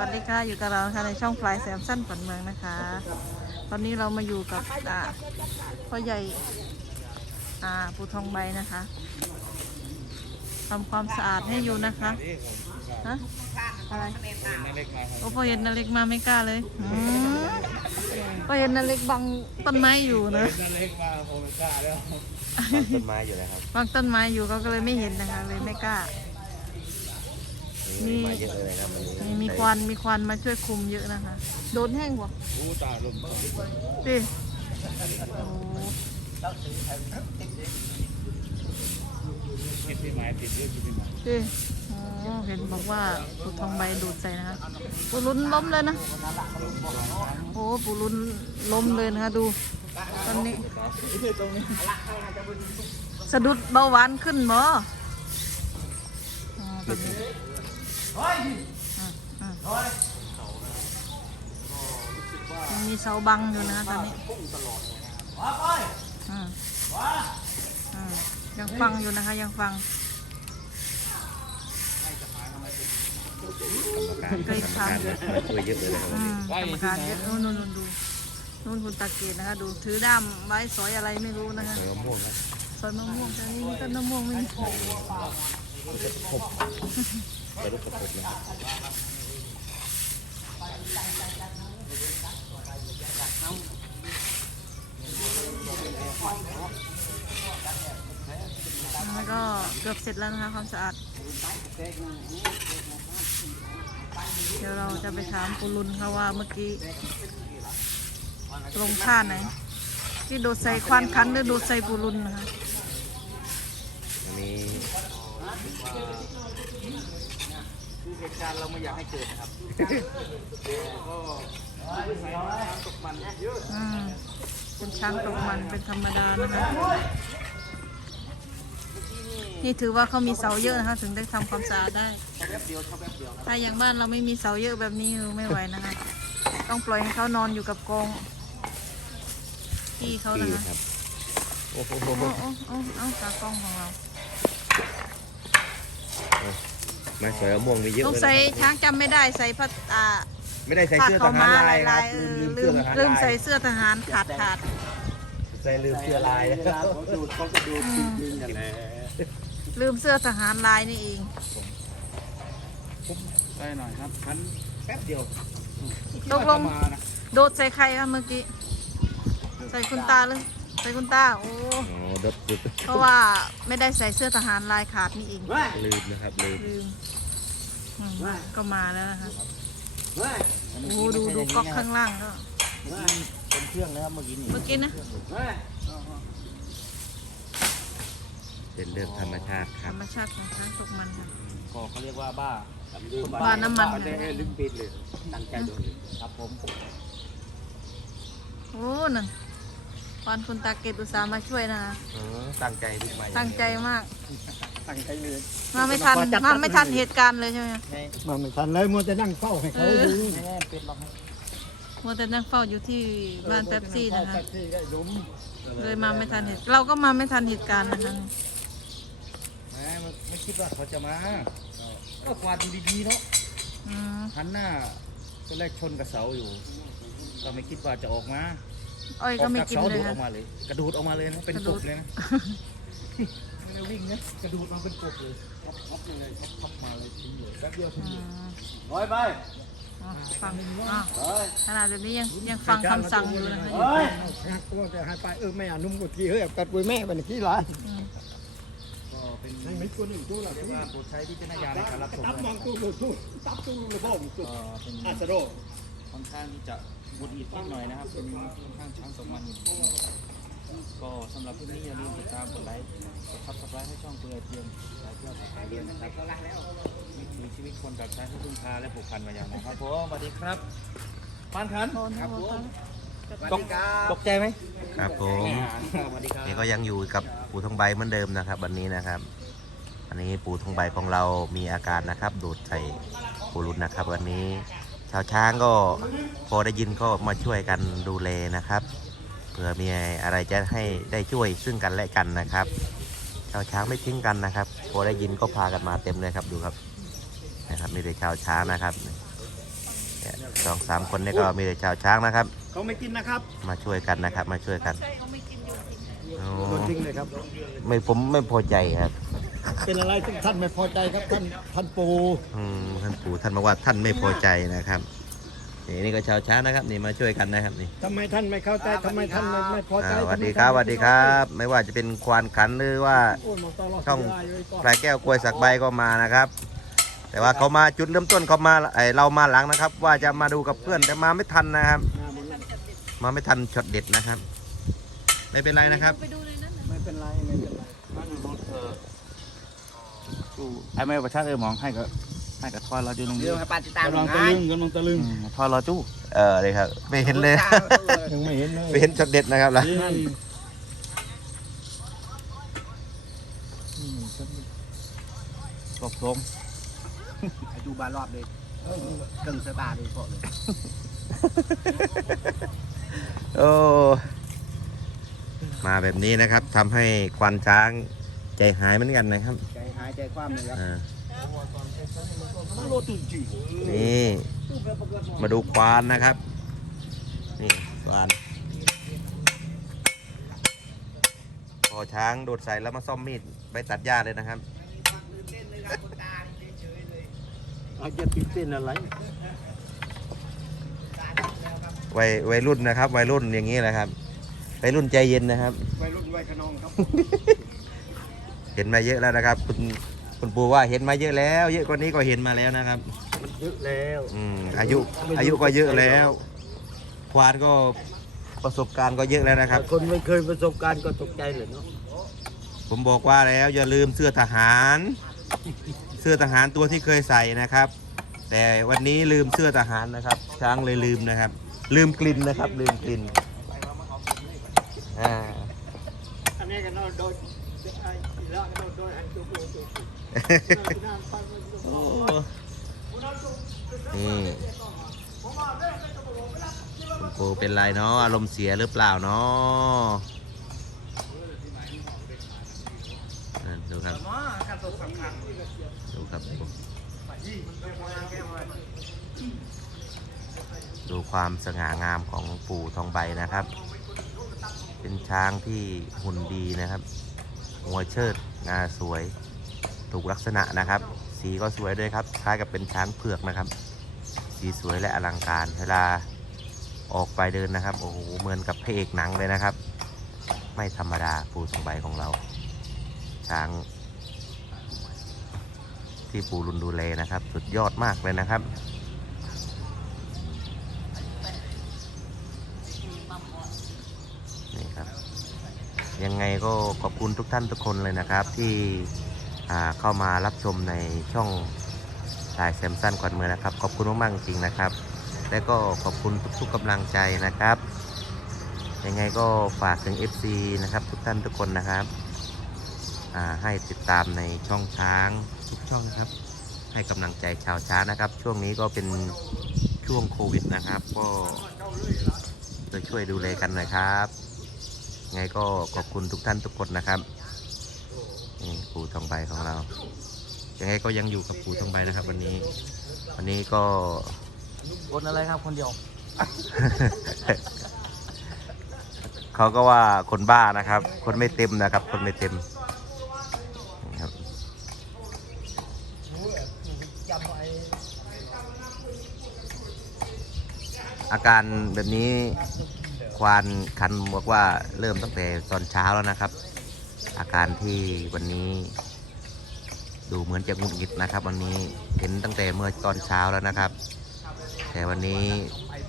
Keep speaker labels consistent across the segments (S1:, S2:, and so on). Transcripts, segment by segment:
S1: วัสดีค่ะ อยู่กับเรานะคะในช่องปลายแซมสั้นฝันเมืองนะคะ ตอนนี้เรามาอยู่กับอ่าพ่อใหญ่อ่าปูทองใบนะคะทำความสะอาดให้อยู่นะคะฮะอะไรโอ้พอเห็นนาเล็กมาไม่กล้าเลยอืมพอเห็นนาเล็กบังต้นไม้อยู่นะ
S2: นั่นเล็กมาโอเมก้าแล้ว
S3: ต้นไม้อยู่เลยครับ
S1: บางต้นไม้อยู่เขาก็เลยไม่เห็นนะคะเลยไม่กล้า มี
S3: มีมาเยอะเลยครับวันนี้
S1: มีมีควันมีควันมาช่วยคุมเยอะนะคะ โดนแห้งกว่า
S2: อู้ตาลม
S1: ดิโอ้
S2: เก็บที่ไม้ติดเรื่องที่ไม้
S1: ดิโอ้เห็นบอกว่าปูทองใบดูดใส่นะคะปูรุนล้มเลยนะโอ้ปูรุนล้มเลยนะคะดูตอนนี้สะดุดเบาหวานขึ้นหมอ ยังมีเสาบังอยู่นะตอนนี้ยังฟังอยู่นะคะยังฟัง
S3: กรรมการกรรมการมาช่วยเยอะเลยนะครับ
S1: อืมกรรมการเยอะนู่นนู่นดูนู่นคุณตาเกตนะคะ ดูถือด้ามไว้สอยอะไรไม่รู้นะคะ
S3: มะม่วง
S1: สอยมะม่วงแต่นี่มีต้นมะม่วงไม่มี
S3: ไปรูปประกบนะครับ
S1: แล้วก็เกือบเสร็จแล้วนะคะความสะอาด เดี๋ยวเราจะไปถามปูรุนค่ะว่าเมื่อกี้ ลงท่าไหนที่โดดใส่ควานคันหรือโดดใส่ปูรุนนะคะ
S3: อันนี้
S2: คือเหตุการณ์เราไม่อยากให้เกิดนะครับก็ตกมันเยอะ
S1: อืมเป็นช้างตกมันเป็นธรรมดานะคะนี่ถือว่าเขามีเสาเยอะนะคะ ถึงได้ทำความสะอาดได้
S2: แป๊บเดียวเท่าแป๊บเดียว
S1: ถ้าอย่างบ้านเราไม่มีเสาเยอะแบบนี้คือไม่ไหวนะคะ ต้องปล่อยให้เขานอนอยู่กับกองที่เขา
S3: ที่
S1: นะคะ
S3: ครับ โอ้โห
S1: โอ้โอ้โอ้เอาตากล้องของเรา
S3: ไมาสวยมะม่วงมีเยอะ
S1: ต้อง
S3: เลย
S1: ใส่
S3: นะครับ
S1: ช้างจำไม่ได้ใส่ผ้าอ่า
S3: ไม่ได้ใส่
S1: ผ้า
S3: เสื้อท
S1: ขาว
S3: หาร
S1: ม้า
S3: ลา
S1: ลายย
S3: ค
S1: ลา
S3: รับ
S1: ยเออ
S3: ลื
S1: ลื
S3: ม
S1: ม
S3: เสื้อทหาร
S1: ลืม
S3: ลาย
S1: ใส่เสื้อทหารขาดขาด
S3: ใส่ลืมเสื้อลายนะ
S2: เวลาเขาดูดเขาจะดูดจริงๆกันแหละ
S1: ลืมเสื้อทหารลายนี่เอง
S2: ได้หน่อยครับพันแป๊บเดียว
S1: ตกลง
S2: มานะ
S1: โดดใส่ใครคะเมื่อกี้ ใส่คุณตาเลย ใส่คุณตาโอ้
S3: อ๋อดดดด
S1: เพราะว่าไม่ได้ใส่เสื้อทหารลายขาดนี่เอง
S3: ลืมนะครับลืม
S1: ลืมอืมก็มาแล้วนะคะ
S2: เฮ้ย
S1: โอ้ดูดูก๊อกข้างล่างก็
S2: เป็นเครื่องนะครับเมื่อกี้นี่
S1: เมื่อกี้นะ
S2: เฮ้ย
S3: เป็นเรื่องธรรมชาติค
S1: ธ
S3: รั
S1: ร
S3: บ
S1: รมชาติของช้างตกมันค่ะ
S2: ก็เขาเรียกว่าบ้า
S1: บ้าน้ำมัน
S2: ได้ลืมปิดเลยตั้งใจโดนครับผม
S1: โอ้นั่น วันคุณตาเกตอุตส่าห์มาช่วยนะคะ
S3: เออตั้งใจบิ๊กไม้
S1: ตั้งใจมาก
S2: ตั้งใจเลย
S1: มาไม่ทันมาไม่ทันเหตุการณ์เลยใช่ไหมคะ
S4: มาไม่ทันเลยมัวแต่นั่งเฝ้าให้เขาดู
S2: แม่เป็นหรอกให้
S1: มัวแต่นั่งเฝ้าอยู่ที่บ้านแป๊บซี่นะคะ
S4: แป๊บซี่ก็ล้ม
S1: เลยมาไม่ทันเหตุเราก็มาไม่ทันเหตุการณ์นะคะ
S2: แม่ไม่คิดว่าเขาจะมาก็กวาดดูดีๆเนาะ
S1: อืม
S2: หันหน้าตอนแรกชนกับเสาอยู่ ก็ไม่คิดว่าจะออกมา
S1: อ้อยก็ไม่กิน
S2: ออ
S1: เล
S2: จายเสาโดดอ
S1: ค่ะ
S2: อกมาเลย กระโดดออกมาเลยนะเป็น
S1: กระ
S2: ก
S1: โด
S2: บ
S1: ด
S2: เลยนะไม่ได้วิ่งนะกระโดดมาเป็นกบเลยท็อปท็อปเลยท็อปท็อปมาเลยทิ้งเลยแป๊บเดียวทิ้ง
S1: อื
S2: เลย
S1: ม
S2: ร้อยไป
S1: อ๋อฟังอ๋อ
S2: เฮ้ย
S1: ขนาดแบบนี้ยังยังฟังคำสั่งอยู่นะคะ
S2: เฮ้ย
S4: หักก็จะให้ไปเออแม่อนุ่มกูทีเฮ้ยกัดปุยแม่ไปในที่ร้าน
S1: อืม
S2: ก็เป็น
S4: ให้ไม่ตัวหนึ่งตัวละ
S2: เรียกว่าโปรดใช้วิจารณญาณในการรับชม
S4: ตับ
S2: นะ
S4: มองตู้ตู้ตู้ตับตู้เลยพ่อมึงตู้
S2: ก็เป็น
S4: อาสโร
S2: ค่อนข้างที่จะ บุดหงิดนิดหน่อยนะครับเป็นค่อนข้างช้างสองมันก็สำหรับคลิปนี้อย่าลืมติดตามกดไลค์กดซับสไครต์ให้ช่องเปลือยเทียมสายเที่ยวสายเรียนนะครับวิถีชีวิตคนกับช้างที่พึ่งพาและผูกพันมาอย่างนะครับผมสวัสดีครับปานขัน
S1: โทษนะผม
S2: ตกตกใจไหม
S3: ครับผม
S2: สวัสดีครับ
S3: นี่ก็ยังอยู่กับปู่ทองใบเหมือนเดิมนะครับ วันนี้นะครับ อันนี้ปู่ทองใบของเรามีอาการนะครับ ดูดใส่ปู่รุนนะครับ วันนี้ ชาวช้างก็พอได้ยินก็มาช่วยกันดูแลนะครับ เผื่อมีอะไรจะให้ได้ช่วยซึ่งกันและกันนะครับ ชาวช้างไม่ทิ้งกันนะครับ พอได้ยินก็พากันมาเต็มเลยครับดูครับนะครับมีแต่ชาวช้างนะครับสองสามคนนี่ก็มีแต่ชาวช้างนะครับ
S4: เขาไม่กินนะครับ
S3: มาช่วยกันนะครับ มาช่วยกันโอ้
S4: โดนทิ้งเลยครับ
S3: ไม่ผมไม่พอใจครับ
S4: เป็นอะไรที่ท่านไม่พอใจครับท่านท่านปู
S3: อืมท่านปู่ท่านบอกว่าท่านไม่พอใจนะครับนี่นี่ก็ชาวช้างนะครับ นี่มาช่วยกันนะครับนี่
S4: ทำไมท่านไม่เข้าใจทำไมท่านไม่ไม่พอใจ
S3: อ่าสวัสดี
S4: ทำไม
S3: ครับส
S4: ท่าน
S3: วัสดีครับ ไม่ว่าจะเป็นควานขันหรือว่า
S4: โอ้ยหมอตลอด
S3: ช่อง
S4: เวลาเลยก่อน
S3: พลายแก้วกล้วยสักใบก็มานะครับ แต่ว่าเขามาจุดเริ่มต้นเขามาไอเรามาหลังนะครับ ว่าจะมาดูกับเพื่อนแต่มาไม่ทันนะครับ มาไม่ทันช็อตเด็ดนะครับ ไม่เป็นไรนะครับ
S1: ไปดูในนั้นน่ะ
S4: ไม่เป็นไรไม่เป็นไร
S2: บ้านรถเออดู ไอ้แม่ประชาเออมองให้ก็ให้กับทอดเราจูตรงนี้
S5: เรื่องให้ป้าติดตาม
S4: กำลังตะลึงกำลังตะลึง
S2: อืมทอดเราจู้
S3: เออเลยครับ ไม่เห็นเลย
S4: ยังไม่เห็นเลย
S3: ไม่เห็นช็อตเด็ดนะครับล่ะ
S4: นี่
S2: กบลง
S5: ให้ดูบารอบเลยเกิงสบาเลยพอเลย
S3: โอ้มาแบบนี้นะครับทำให้ควานช้างใจหายเหมือนกันนะครับ
S5: ใจหายใจคว่ำเลยครับ
S3: อ่านี่มาดูควานนะครับ นี่ควานพอช้างโดดใส่แล้วมาซ่อมมีดไปตัดหญ้าเลยนะครับ
S4: อาจจะติดเต้นอะไร
S3: วัยวัยรุ่นนะครับ วัยรุ่นอย่างนี้แหละครับ วัยรุ่นใจเย็นนะครับ
S4: วัยรุ่นวัยขนองครับ
S3: เห็นมาเยอะแล้วนะครับ คุณคุณปู่ว่าเห็นมาเยอะแล้ว เยอะกว่านี้ก็เห็นมาแล้วนะครับ
S4: มันเยอะแล้ว
S3: อืมอายุอายุก็เยอะแล้ว ควานก็ประสบการณ์ก็เยอะแล้วนะครับ
S4: คนไม่เคยประสบการณ์ก็ตกใจเลยเนาะ
S3: ผมบอกว่าแล้วอย่าลืมเสื้อทหาร เสื้อทหารตัวที่เคยใส่นะครับ แต่วันนี้ลืมเสื้อทหารนะครับ ช้างเลยลืมนะครับ ลืมกลิ่นนะครับ ลืมกลิ่นอ่า
S4: อันนี้ก็นอนโดนไอ้ละก็โด นี่
S3: คุณครูเป็นไรเนาะอารมณ์เสียหรือเปล่าเนาะดูครับดูครับดูความสง่างามของปู่ทองใบนะครับ เป็นช้างที่หุ่นดีนะครับ หัวเชิดงาสวย ถูกลักษณะนะครับ สีก็สวยด้วยครับ คล้ายกับเป็นช้างเผือกนะครับ สีสวยและอลังการ เวลาออกไปเดินนะครับ โอ้โห เหมือนกับพระเอกหนังเลยนะครับ ไม่ธรรมดาปู่ทองใบของเรา ช้างที่ปูรุนดูแลนะครับ สุดยอดมากเลยนะครับ นี่ครับ ยังไงก็ขอบคุณทุกท่านทุกคนเลยนะครับ ที่เข้ามารับชมในช่องสายแซมสันก่อนเมือนะครับ ขอบคุณมากๆจริงนะครับ และก็ขอบคุณทุกๆกำลังใจนะครับ ยังไงก็ฝากถึง FC นะครับ ทุกท่านทุกคนนะครับให้ติดตามในช่องช้างทุกช่องนะครับ ให้กำลังใจชาวช้างนะครับ ช่วงนี้ก็เป็นช่วงโควิดนะครับ ก็จะช่วยดูแลกันหน่อยครับ ไงก็ขอบคุณทุกท่านทุกคนนะครับนี่ปูทองใบของเรา ยังไงก็ยังอยู่กับปูทองใบนะครับ วันนี้ วันนี้ก็
S2: คนอะไรครับคนเดียว
S3: เขาก็ว่าคนบ้านะครับ คนไม่เต็มนะครับ คนไม่เต็มครับอาการแบบนี้ ควานคันบอกว่าเริ่มตั้งแต่ตอนเช้าแล้วนะครับ อาการที่วันนี้ดูเหมือนจะงุดหงิดนะครับ วันนี้เห็นตั้งแต่เมื่อตอนเช้าแล้วนะครับ แต่วันนี้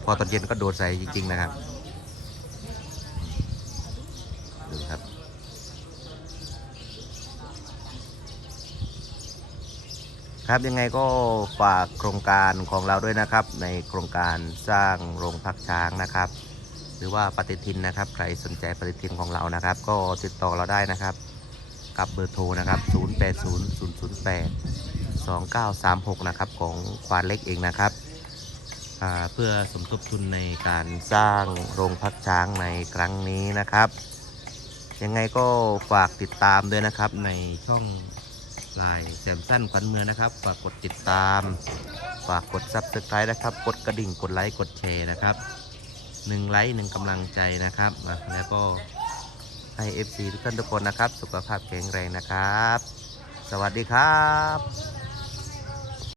S3: พอตอนเย็นก็โดดใส่จริง ๆ นะครับดูครับครับยังไงก็ฝากโครงการของเราด้วยนะครับ ในโครงการสร้างโรงพักช้างนะครับ หรือว่าปฏิทินนะครับ ใครสนใจปฏิทินของเรานะครับ ก็ติดต่อเราได้นะครับ กับเบอร์โทรนะครับ 080008 2936 นะครับของควานเล็กเองนะครับเพื่อสมทบทุนในการสร้างโรงพักช้างในครั้งนี้นะครับ ยังไงก็ฝากติดตามด้วยนะครับในช่องลายแซมสั้นขวัญเมืองนะครับ ฝากกดติดตาม ฝากกดซับสไครต์นะครับ กดกระดิ่งกดไลค์กดแชร์นะครับ หนึ่งไลค์หนึ่งกำลังใจนะครับแล้วก็ให้ FC ทุกท่านทุกคนนะครับ สุขภาพแข็งแรงนะครับ สวัสดีครับ